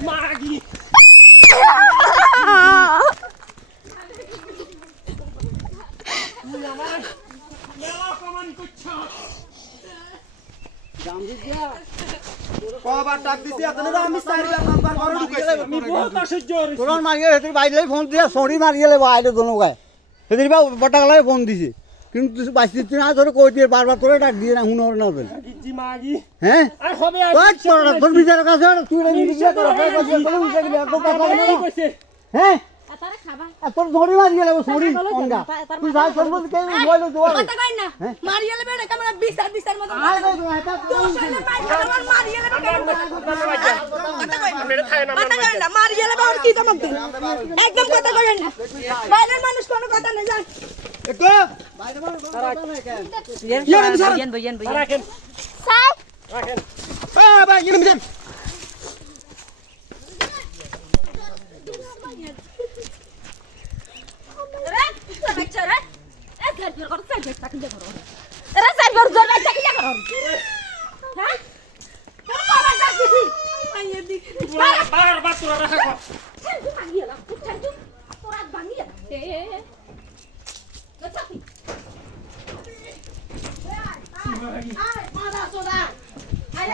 মাগি তুই আমার মেলা কমান করছ জামজি দিয়া কবার ডাক দিছি এতনে তো আমি চারবার নাম্বার ঘরে ঢুকাইছি আমি বহুত অসহ্য হইছি তোর মারিয়ে হেতির বাইরে ফোন দিয়ে সরি মারিয়ে লে বাইরে দোনো গায় হেতির বা বটাগলায় ফোন দিছে কিন্তু বাইসিস না ধরে কই দিয়ে বারবার করে ডাক দিয়ে না হুনর না দেন জি মাগি হ্যাঁ আর হবে আর ওই তোর বিচার কাছে তুই রে বিচার কর হ্যাঁ তারা খাবা তোর ধরে মারিয়ে লে সরি অঙ্গা তুই যাই করব কে বইলো দোয়া কথা কই না মারিয়ালে বেড়ে কেমন বিচার মত আয় গো এটা দোষলে পাইছে আমার মারিয়ালে কথা কই মেরে খায় না কথা কই না মারিয়ালে বাউর কি চমক দিন একদম কথা কইেন না বাইরের মানুষ কোনো কথা নাই জান একটু বাইরে বড় কথা নাই কেন রাখেন স্যার রাখেন ভাই ইনি মিজান রে বাচ্চা রে এক ঘর জোর করতে চাই তাকি দে করো রে স্যার জোর জোর তাকি দে করো হ্যাঁ তোর বাবা ডাকছি আইয়ে দিকে বারবার তোরা রাখা কর ভাঙিয়ে উঠাই তুই তোরা ভাঙিয়ে এ গছাপি আয় মাদা সোদা আয়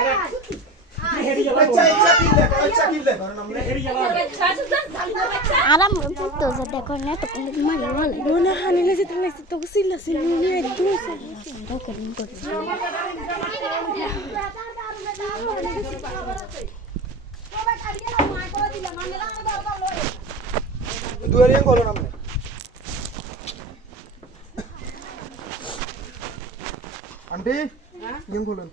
হেরি গেল আচ্ছা কিনলে ঘরে নামলে হেরি গেল আরাম করতে যেটা করে না তখন মারি ভালো মনে হানিলে যেতে লাগছে তো সিলা সিলা নিয়ে একদম ওকে নিয়ে করছে দুয়ারিয়া কলো নামলে আন্টি গেম খুলুন